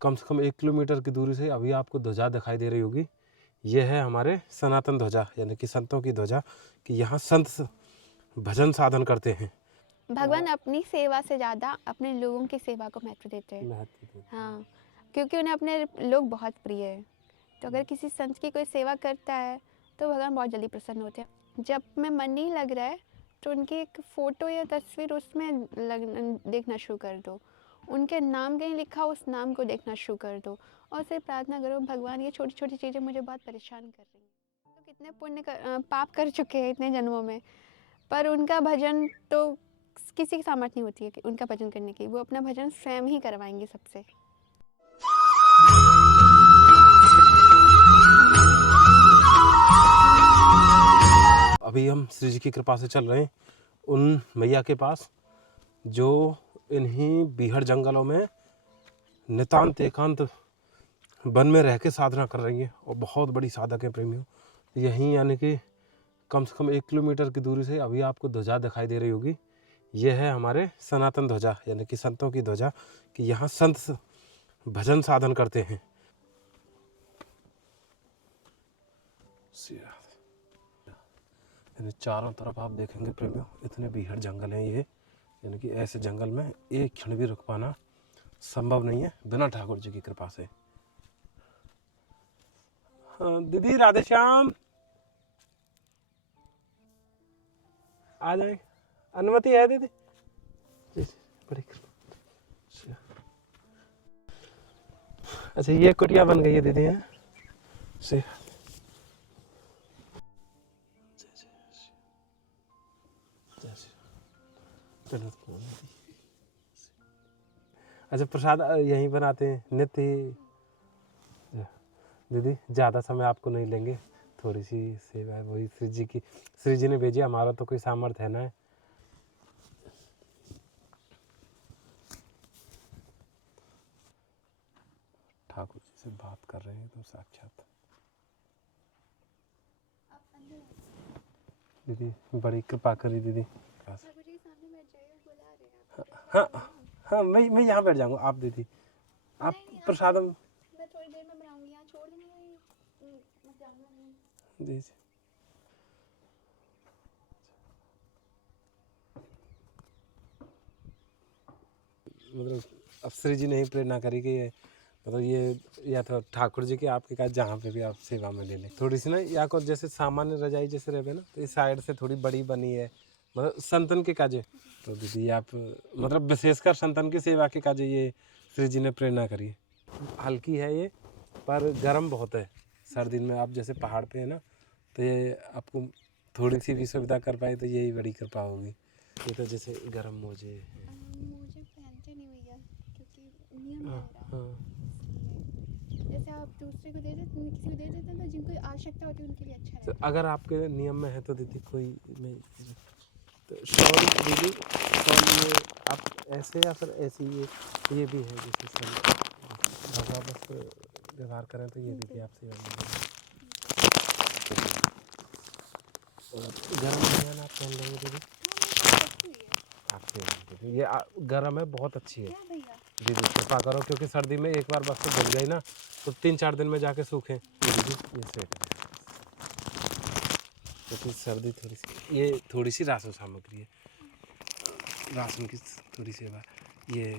कम से कम 1 किलोमीटर की दूरी से अभी आपको ध्वजा दिखाई दे रही होगी। ये है हमारे सनातन ध्वजा, यानी कि संतों की ध्वजा, कि यहाँ संत भजन साधन करते हैं। भगवान अपनी सेवा से ज़्यादा अपने लोगों की सेवा को महत्व देते हैं। महत्व देते हैं। हाँ, क्योंकि उन्हें अपने लोग बहुत प्रिय है। तो अगर किसी संत की कोई सेवा करता है तो भगवान बहुत जल्दी प्रसन्न होते हैं। जब में मन नहीं लग रहा है तो उनकी एक फ़ोटो या तस्वीर उसमें देखना शुरू कर दो। उनके नाम कहीं लिखा उस नाम को देखना शुरू कर दो और फिर प्रार्थना करो, भगवान ये छोटी छोटी चीज़ें मुझे बहुत परेशान कर रही हैं। तो कितने पाप कर चुके हैं इतने जन्मों में, पर उनका भजन तो किसी की सामर्थ्य नहीं होती है कि उनका भजन करने की। वो अपना भजन स्वयं ही करवाएंगे सबसे। अभी हम श्री जी की कृपा से चल रहे हैं उन मैया के पास जो इन्हीं बीहड़ जंगलों में नितांत एकांत वन में रह के साधना कर रही हैं और बहुत बड़ी साधक है प्रेमियों। यहीं यानी कि कम से कम 1 किलोमीटर की दूरी से अभी आपको ध्वजा दिखाई दे रही होगी। ये है हमारे सनातन ध्वजा, यानी कि संतों की ध्वजा, कि यहाँ संत भजन साधन करते हैं। यानी चारों तरफ आप देखेंगे प्रेमियों, इतने बीहड़ जंगल हैं ये, यानी कि ऐसे जंगल में एक क्षण भी रुक पाना संभव नहीं है बिना ठाकुर जी की कृपा से। हाँ, दीदी राधे श्याम आ जाए, अनुमति है दीदी? बड़ी कृपा। अच्छा, ये कुटिया बन गई है दीदी हैं से। अच्छा, प्रसाद यहीं बनाते हैं नित्य ही। दीदी ज़्यादा समय आपको नहीं लेंगे, थोड़ी सी सेवा है वही श्री जी की, श्री जी ने भेजी, हमारा तो कोई सामर्थ्य है ना। ठाकुर जी से बात कर रहे हैं तो साक्षात दीदी बड़ी कृपा करी दीदी। हाँ हाँ, मैं यहाँ बैठ जाऊँगा, आप दीदी आप प्रसाद मैं थोड़ी देर में बनाऊंगी, यहाँ छोड़ देंगे जी। मतलब अब श्री जी ने ही प्रेरणा करी कि ये मतलब ये या तो ठाकुर जी के आपके का जहाँ पे भी आप सेवा में ले लें। थोड़ी सी ना या को जैसे सामान्य रजाई जैसे रहे ना, तो इस साइड से थोड़ी बड़ी बनी है, मतलब संतन के काजे। तो दीदी आप मतलब विशेषकर संतन की सेवा के काजे ये श्री जी ने प्रेरणा करी है। हल्की है ये पर गर्म बहुत है। सर्दी में आप जैसे पहाड़ पे है ना, तो ये आपको थोड़ी सी भी सुविधा कर पाए तो यही बड़ी कृपा होगी। ये तो जैसे गर्म मोजे पहनते नहीं भैया, क्योंकि नियम है मेरा। हाँ। जैसे आप दूसरे को दे देते, किसी को दे देते हैं तो जिनको आवश्यकता होती है उनके लिए अच्छा तो रहता अगर आपके नियम में है तो दीदी कोई मैं तो शॉल दीदी, शॉल ये आप ऐसे या फिर ऐसी ये भी है जैसे सब भगवा बस व्यवहार करें तो ये दीदी आपसे गर्म बनियान आप पहन लेंगे दीदी? आपके ये गर्म है, बहुत अच्छी है दीदी, कृपा करो, क्योंकि सर्दी में एक बार बस तो धुल गई ना तो 3-4 दिन में जाके सूखे। दीदी ये सेट है, क्योंकि सर्दी थोड़ी सी राशन सामग्री है, राशन की थोड़ी सेवा। ये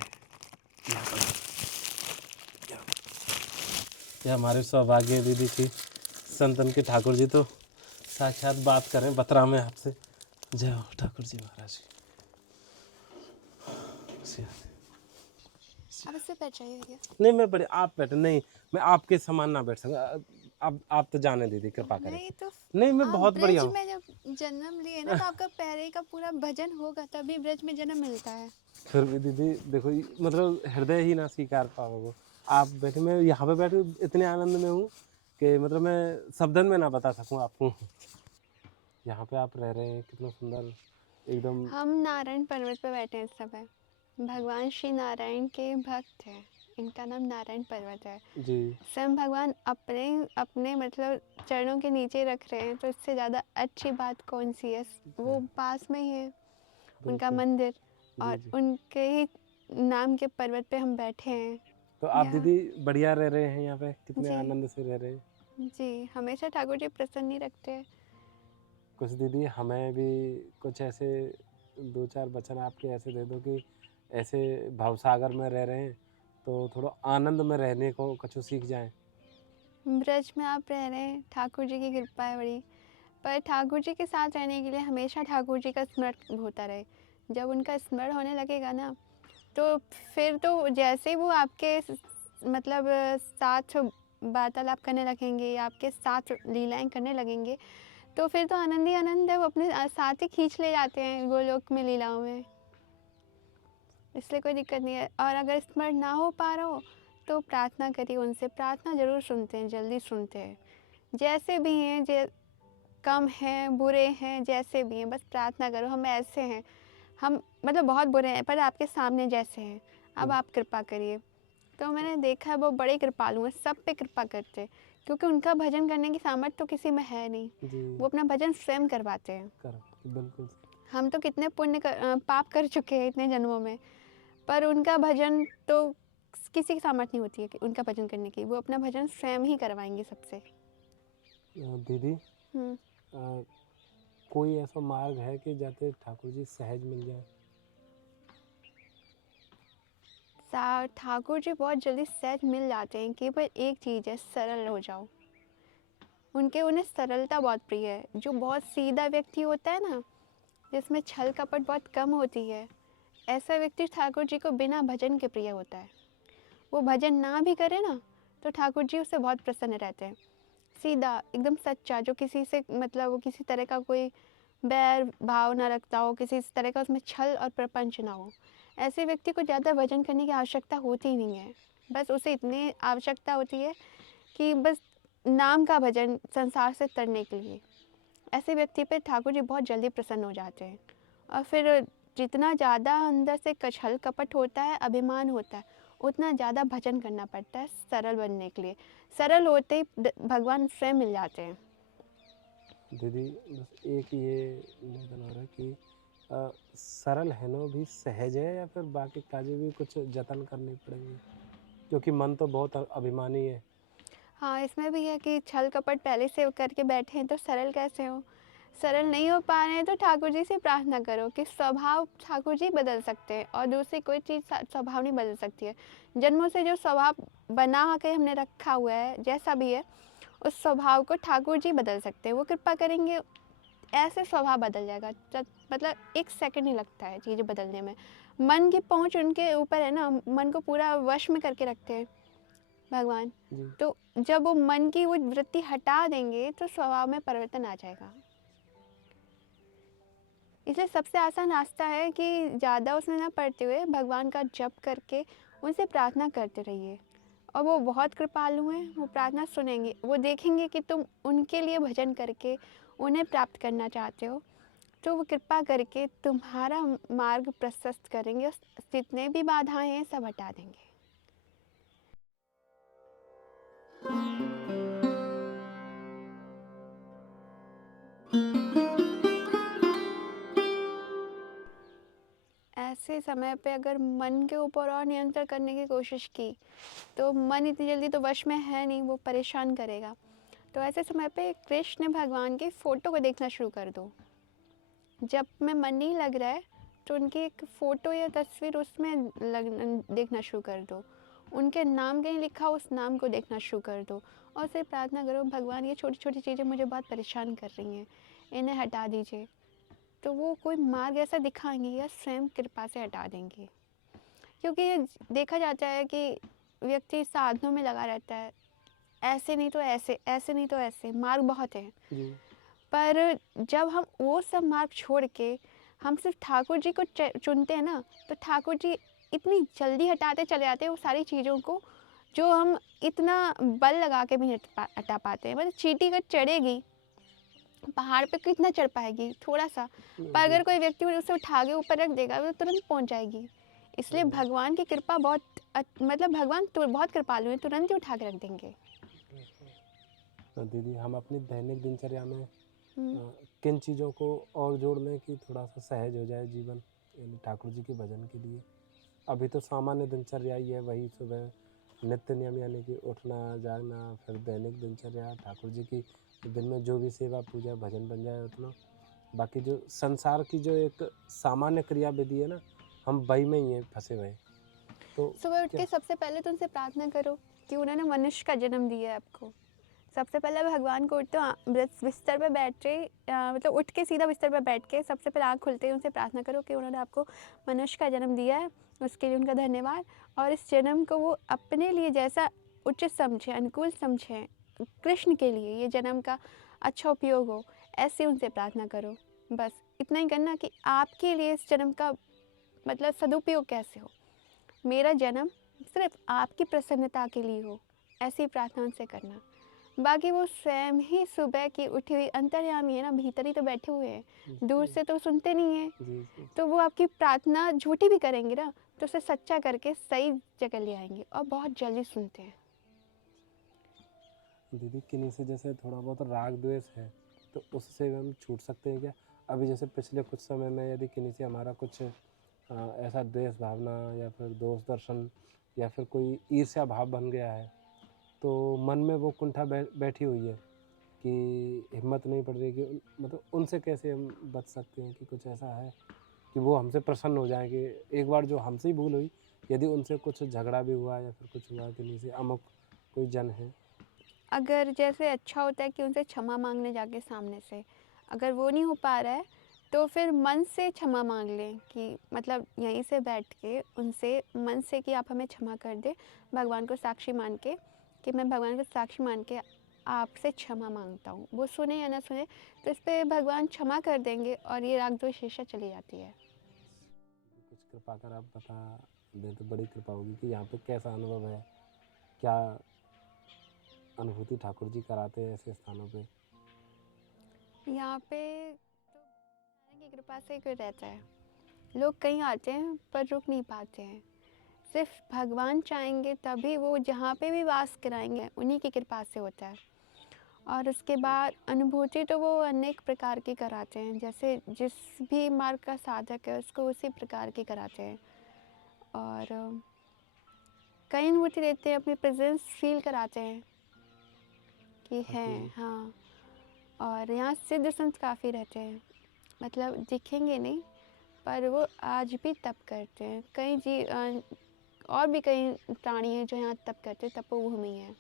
हमारे सौभाग्य दीदी की संतन के ठाकुर जी तो साक्षात बात करें बतरा में आपसे। जय हो ठाकुर जी महाराज। अब इससे बैठ जाइए भैया। नहीं मैं बड़े आप बैठे, नहीं मैं आपके समान ना बैठ सकूँ। आप तो जाने दीदी कृपा करें। नहीं तो नहीं मैं बहुत बढ़िया हूँ। ब्रज में जब जन्म लिए ना तो आपका पहले का पूरा भजन होगा तभी ब्रज में जन्म मिलता है। फिर भी दीदी देखो मतलब हृदय ही ना स्वीकार पाओगे आप बैठे, मैं यहाँ पे बैठे इतने आनंद में हूँ कि मतलब मैं शब्दन में ना बता सकूँ आपको। यहाँ पे आप रह रहे हैं कितना सुंदर एकदम। हम नारायण पर्वत पर बैठे हैं इस समय। भगवान श्री नारायण के भक्त हैं, इनका नाम नारायण पर्वत है जी। स्वयं भगवान अपने अपने मतलब चरणों के नीचे रख रहे हैं, तो इससे ज़्यादा अच्छी बात कौन सी है। वो पास में ही है उनका मंदिर और उनके ही नाम के पर्वत पे हम बैठे हैं। तो आप या दीदी बढ़िया रह रहे हैं यहाँ पे, कितने जी आनंद से रह रहे हैं? जी, हमेशा ठाकुर जी प्रसन्न ही रखते हैं। कुछ दीदी हमें भी कुछ ऐसे 2-4 वचन आपके ऐसे दे दो कि ऐसे भवसागर में रह रहे हैं, तो थोड़ा आनंद में रहने को कछु सीख जाएँ। ब्रज में आप रह रहे हैं, ठाकुर जी की कृपा है बड़ी। पर ठाकुर जी के साथ रहने के लिए हमेशा ठाकुर जी का स्मरण होता रहे। जब उनका स्मरण होने लगेगा ना, तो फिर तो जैसे ही वो आपके मतलब साथ वार्तालाप करने लगेंगे, आपके साथ लीलाएँ करने लगेंगे, तो फिर तो आनंद ही आनंद है, वो अपने साथ ही खींच ले जाते हैं गोलोक में, लीलाओं में। इसलिए कोई दिक्कत नहीं है। और अगर स्मरण ना हो पा रहा हो, तो प्रार्थना करिए उनसे, प्रार्थना ज़रूर सुनते हैं, जल्दी सुनते हैं। जैसे भी हैं, कम हैं, बुरे हैं, जैसे भी हैं, बस प्रार्थना करो, हम ऐसे हैं, हम मतलब बहुत बुरे हैं, पर आपके सामने जैसे हैं, अब हुँ, आप कृपा करिए। तो मैंने देखा है वो बड़े कृपालु हैं, सब पे कृपा करते हैं, क्योंकि उनका भजन करने की सामर्थ्य तो किसी में है नहीं। जी, वो अपना भजन स्वयं करवाते हैं। बिल्कुल। हम तो कितने पाप कर चुके हैं इतने जन्मों में, पर उनका भजन तो किसी की सामर्थ्य नहीं होती है कि उनका भजन करने की। वो अपना भजन स्वयं ही करवाएँगे सबसे। दीदी हुँ। अ, कोई ऐसा मार्ग है कि जाते ठाकुर जी सहज मिल जाए? ठाकुर जी बहुत जल्दी सहज मिल जाते हैं, केवल एक चीज़ है, सरल हो जाओ। उन्हें सरलता बहुत प्रिय है। जो बहुत सीधा व्यक्ति होता है ना, जिसमें छल कपट बहुत कम होती है, ऐसा व्यक्ति ठाकुर जी को बिना भजन के प्रिय होता है। वो भजन ना भी करे ना, तो ठाकुर जी उससे बहुत प्रसन्न रहते हैं। सीधा, एकदम सच्चा, जो किसी से मतलब वो किसी तरह का कोई बैर भाव ना रखता हो, किसी तरह का उसमें छल और प्रपंच ना हो। ऐसे व्यक्ति को ज़्यादा भजन करने की आवश्यकता होती ही नहीं है। बस उसे इतनी आवश्यकता होती है कि बस नाम का भजन संसार से तरने के लिए। ऐसे व्यक्ति पे ठाकुर जी बहुत जल्दी प्रसन्न हो जाते हैं। और फिर जितना ज़्यादा अंदर से छल कपट होता है, अभिमान होता है, उतना ज़्यादा भजन करना पड़ता है सरल बनने के लिए। सरल होते ही भगवान स्वयं मिल जाते हैं। दीदी बस एक ये निवेदन हो रहा है कि सरल है नो भी सहज है या फिर बाकी काजे भी कुछ जतन करने पड़ेंगे? क्योंकि मन तो बहुत अभिमानी है। हाँ, इसमें भी है कि छल कपट पहले से करके बैठे हैं तो सरल कैसे हो? सरल नहीं हो पा रहे हैं तो ठाकुर जी से प्रार्थना करो कि स्वभाव ठाकुर जी बदल सकते हैं, और दूसरी कोई चीज़ स्वभाव नहीं बदल सकती है। जन्मों से जो स्वभाव बना के हमने रखा हुआ है, जैसा भी है, उस स्वभाव को ठाकुर जी बदल सकते हैं। वो कृपा करेंगे, ऐसे स्वभाव बदल जाएगा। मतलब 1 सेकंड ही लगता है चीज़ें बदलने में। मन की पहुँच उनके ऊपर है ना, मन को पूरा वश में करके रखते हैं भगवान। जी, तो जब वो मन की वो वृत्ति हटा देंगे, तो स्वभाव में परिवर्तन आ जाएगा। इसलिए सबसे आसान रास्ता है कि ज़्यादा उसमें ना पड़ते हुए भगवान का जप करके उनसे प्रार्थना करते रहिए। और वो बहुत कृपालु हैं, वो प्रार्थना सुनेंगे। वो देखेंगे कि तुम उनके लिए भजन करके उन्हें प्राप्त करना चाहते हो, तो वो कृपा करके तुम्हारा मार्ग प्रशस्त करेंगे, और जितने भी बाधाएँ हैं सब हटा देंगे। ऐसे समय पे अगर मन के ऊपर और नियंत्रण करने की कोशिश की, तो मन इतनी जल्दी तो वश में है नहीं, वो परेशान करेगा। तो ऐसे समय पे कृष्ण भगवान की फ़ोटो को देखना शुरू कर दो। जब में मन नहीं लग रहा है, तो उनकी एक फ़ोटो या तस्वीर उसमें देखना शुरू कर दो। उनके नाम कहीं लिखा हो, उस नाम को देखना शुरू कर दो, और फिर प्रार्थना करो, भगवान ये छोटी छोटी चीज़ें मुझे बहुत परेशान कर रही हैं, इन्हें हटा दीजिए। तो वो कोई मार्ग ऐसा दिखाएंगे या स्वयं कृपा से हटा देंगे। क्योंकि ये देखा जाता है कि व्यक्ति साधनों में लगा रहता है, ऐसे नहीं तो ऐसे, ऐसे नहीं तो ऐसे, मार्ग बहुत हैं। जी, पर जब हम वो सब मार्ग छोड़ के हम सिर्फ ठाकुर जी को चुनते हैं ना, तो ठाकुर जी इतनी जल्दी हटाते चले जाते हैं वो सारी चीज़ों को, जो हम इतना बल लगा के भी नहीं हटा पाते हैं। मतलब चींटी अगर चढ़ेगी पहाड़ पे, कितना चढ़ पाएगी? थोड़ा सा। पर जी, अगर कोई व्यक्ति उसे उठा के ऊपर रख देगा, वो तुरंत पहुंच जाएगी। इसलिए भगवान की कृपा बहुत मतलब भगवान बहुत कृपालु हैं, तुरंत ही उठा के रख देंगे। तो दीदी हम अपनी दैनिक दिनचर्या में हम्म। किन चीज़ों को और जोड़ लें कि थोड़ा सा सहज हो जाए जीवन, यानी ठाकुर जी के भजन के लिए? अभी तो सामान्य दिनचर्या ही है, वही सुबह नित्य नियम यानी कि उठना जागना, फिर दैनिक दिनचर्या, ठाकुर जी की दिन में जो भी सेवा पूजा भजन बन जाए उतना, बाकी जो संसार की जो एक सामान्य क्रिया विधि है ना, हम वही में ही हैं फंसे हुए हैं। तो सुबह उठ क्या के सबसे पहले तो उनसे प्रार्थना करो कि उन्होंने मनुष्य का जन्म दिया है आपको। सबसे पहले भगवान को उठते बिस्तर पे बैठ के मतलब उठ के सीधा बिस्तर पे बैठ के सबसे पहले आँख खुलते ही उनसे प्रार्थना करो कि उन्होंने आपको मनुष्य का जन्म दिया है, उसके लिए उनका धन्यवाद। और इस जन्म को वो अपने लिए जैसा उचित समझें, अनुकूल समझें, कृष्ण के लिए ये जन्म का अच्छा उपयोग हो, ऐसे उनसे प्रार्थना करो। बस इतना ही करना कि आपके लिए इस जन्म का मतलब सदुपयोग कैसे हो, मेरा जन्म सिर्फ आपकी प्रसन्नता के लिए हो, ऐसी प्रार्थना उनसे करना। बाकी वो स्वयं ही सुबह की उठी हुई अंतर्यामी है ना, भीतर ही तो बैठे हुए हैं, दूर से तो सुनते नहीं हैं। जी जी तो वो आपकी प्रार्थना झूठी भी करेंगे ना, तो उसे सच्चा करके सही जगह ले आएंगे और बहुत जल्दी सुनते हैं। दीदी, किन्हीं से जैसे थोड़ा बहुत राग द्वेष है तो उससे हम छूट सकते हैं क्या? अभी जैसे पिछले कुछ समय में यदि किन्हीं से हमारा कुछ ऐसा द्वेष भावना या फिर दोष दर्शन या फिर कोई ईर्ष्या भाव बन गया है, तो मन में वो कुंठा बैठी हुई है कि हिम्मत नहीं पड़ रही कि मतलब उनसे कैसे हम बच सकते हैं? कि कुछ ऐसा है कि वो हमसे प्रसन्न हो जाए कि एक बार जो हमसे ही भूल हुई, यदि उनसे कुछ झगड़ा भी हुआ या फिर कुछ हुआ किन्हीं से, अमुक कोई जन है। अगर जैसे अच्छा होता है कि उनसे क्षमा मांगने जाके सामने से, अगर वो नहीं हो पा रहा है तो फिर मन से क्षमा मांग लें कि मतलब यहीं से बैठ के उनसे मन से कि आप हमें क्षमा कर दें, भगवान को साक्षी मान के कि मैं भगवान को साक्षी मान के आपसे क्षमा मांगता हूँ। वो सुने या ना सुने तो इस पे भगवान क्षमा कर देंगे और ये राग द्वेष ईर्ष्या चली जाती है। कुछ कृपा कर आप बता दें तो बड़ी कृपा होगी कि यहाँ पे कैसा अनुभव है, क्या अनुभूति ठाकुर जी कराते हैं ऐसे स्थानों पे। यहाँ पे तो भगवान की कृपा से ही कोई रहता है। लोग कहीं आते हैं पर रुक नहीं पाते हैं। सिर्फ भगवान चाहेंगे तभी वो जहाँ पे भी वास कराएंगे, उन्हीं की कृपा से होता है। और उसके बाद अनुभूति तो वो अनेक प्रकार की कराते हैं, जैसे जिस भी मार्ग का साधक है उसको उसी प्रकार की कराते हैं। और कई अनुभूति देते हैं, अपनी प्रेजेंस फील कराते हैं कि हैं, हाँ। और यहाँ सिद्ध संत काफ़ी रहते हैं, मतलब दिखेंगे नहीं पर वो आज भी तप करते हैं। और भी कई प्राणी हैं जो यहाँ तप करते हैं, तपोभूमि है।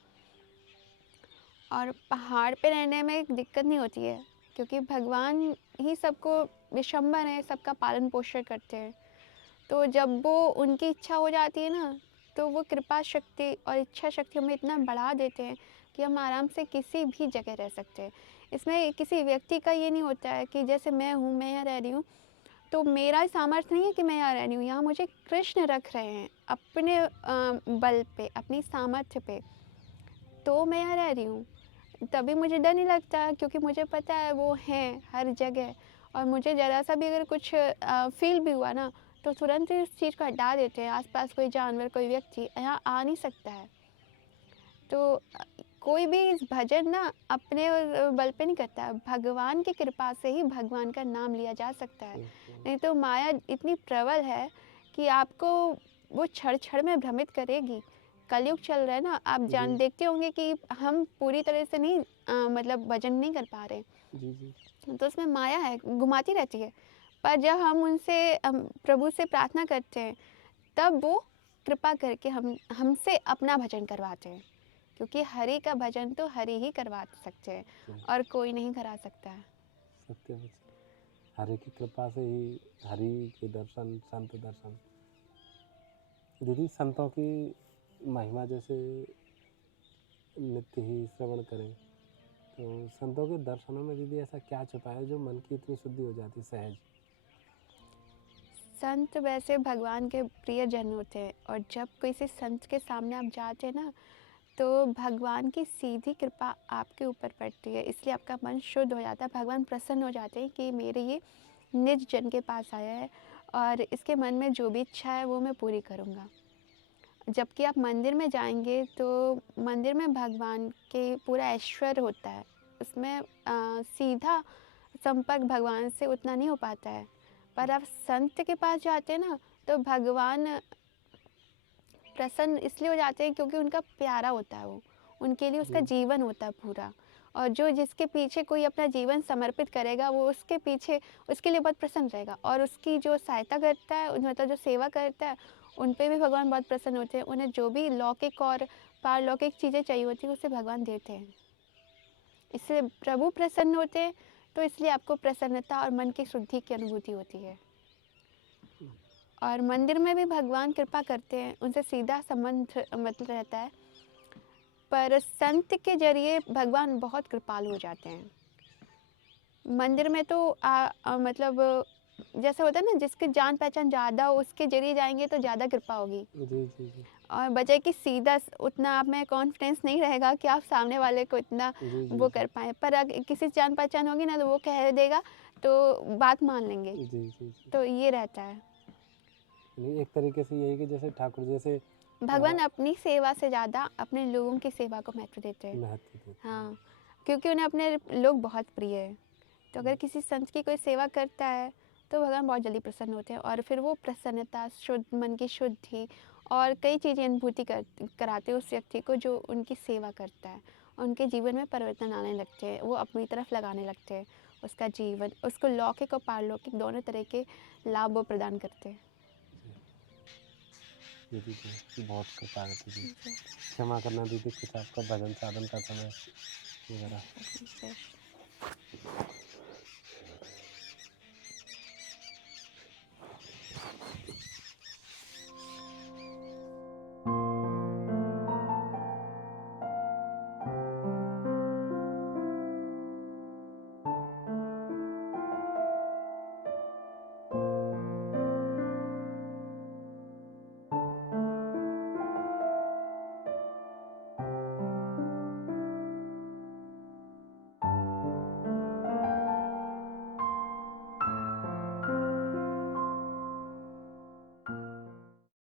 और पहाड़ पे रहने में दिक्कत नहीं होती है क्योंकि भगवान ही सबको विशंबर है, सबका पालन पोषण करते हैं। तो जब वो उनकी इच्छा हो जाती है ना, तो वो कृपा शक्ति और इच्छा शक्ति हमें इतना बढ़ा देते हैं कि हम आराम से किसी भी जगह रह सकते हैं। इसमें किसी व्यक्ति का ये नहीं होता है कि जैसे मैं हूँ, मैं यहाँ रह रही हूँ तो मेरा सामर्थ्य नहीं है कि मैं यहाँ रह रही हूँ, यहाँ मुझे कृष्ण रख रहे हैं अपने बल पे, अपनी सामर्थ्य पे, तो मैं यहाँ रह रही हूँ। तभी मुझे डर नहीं लगता क्योंकि मुझे पता है वो हैं हर जगह। और मुझे ज़रा सा भी अगर कुछ फील भी हुआ ना, तो तुरंत ही उस चीज़ को हटा देते हैं। आसपास कोई जानवर, कोई व्यक्ति यहाँ आ नहीं सकता है। तो कोई भी इस भजन ना अपने बल पे नहीं करता है, भगवान की कृपा से ही भगवान का नाम लिया जा सकता है। नहीं तो माया इतनी प्रबल है कि आपको वो क्षण क्षण में भ्रमित करेगी। कलयुग चल रहा है ना, आप जी देखते होंगे कि हम पूरी तरह से नहीं मतलब भजन नहीं कर पा रहे, जी जी तो उसमें माया है, घुमाती रहती है। पर जब हम उनसे प्रभु से प्रार्थना करते हैं, तब वो कृपा करके हमसे अपना भजन करवाते हैं, क्योंकि हरि का भजन तो हरि ही करवा सकते हैं और कोई नहीं करा सकता है। सत्य है। हरि की कृपा से ही हरि के दर्शन, संत दर्शन। दीदी, संतों की महिमा जैसे नित्य ही श्रवण करें, तो संतों के दर्शनों में दीदी ऐसा क्या छुपा है जो मन की इतनी शुद्धि हो जाती सहज? संत वैसे भगवान के प्रिय जन होते हैं और जब किसी संत के सामने आप जाते हैं ना, तो भगवान की सीधी कृपा आपके ऊपर पड़ती है, इसलिए आपका मन शुद्ध हो जाता है। भगवान प्रसन्न हो जाते हैं कि मेरे ये निज जन के पास आया है और इसके मन में जो भी इच्छा है वो मैं पूरी करूँगा। जबकि आप मंदिर में जाएंगे तो मंदिर में भगवान के पूरा ऐश्वर्य होता है, उसमें सीधा संपर्क भगवान से उतना नहीं हो पाता है। पर आप संत के पास जाते हैं ना, तो भगवान प्रसन्न इसलिए हो जाते हैं क्योंकि उनका प्यारा होता है वो, उनके लिए उसका जी। जीवन होता है पूरा। और जो जिसके पीछे कोई अपना जीवन समर्पित करेगा वो उसके पीछे उसके लिए बहुत प्रसन्न रहेगा, और उसकी जो सहायता करता है मतलब जो सेवा करता है उन पे भी भगवान बहुत प्रसन्न होते हैं। उन्हें जो भी लौकिक और पारलौकिक चीज़ें चाहिए होती हैं उसे भगवान देते हैं। इसलिए प्रभु प्रसन्न होते हैं, तो इसलिए आपको प्रसन्नता और मन की शुद्धि की अनुभूति होती है। और मंदिर में भी भगवान कृपा करते हैं, उनसे सीधा संबंध मतलब रहता है, पर संत के जरिए भगवान बहुत कृपालु हो जाते हैं। मंदिर में तो मतलब जैसे होता है ना, जिसकी जान पहचान ज़्यादा हो उसके जरिए जाएंगे तो ज़्यादा कृपा होगी, जी जी जी और बजाय कि सीधा उतना आप में कॉन्फिडेंस नहीं रहेगा कि आप सामने वाले को इतना जी जी वो जी कर पाएँ। पर अगर किसी से जान पहचान होगी ना तो वो कह देगा तो बात मान लेंगे, जी जी जी। तो ये रहता है। नहीं, एक तरीके से यही कि जैसे ठाकुर जैसे भगवान अपनी सेवा से ज़्यादा अपने लोगों की सेवा को महत्व देते हैं। महत्व देते हैं। हाँ, क्योंकि उन्हें अपने लोग बहुत प्रिय है। तो अगर किसी संत की कोई सेवा करता है तो भगवान बहुत जल्दी प्रसन्न होते हैं, और फिर वो प्रसन्नता, शुद्ध मन की शुद्धि और कई चीज़ें अनुभूति कराते हैं उस व्यक्ति को जो उनकी सेवा करता है। उनके जीवन में परिवर्तन आने लगते हैं, वो अपनी तरफ लगाने लगते हैं। उसका जीवन उसको लौकिक और पारलौकिक दोनों तरह के लाभ वो प्रदान करते हैं। दीदी जी बहुत कृपा करती थी। क्षमा करना दीदी, कुछ आपका भजन साधन का समय वगैरह। जी।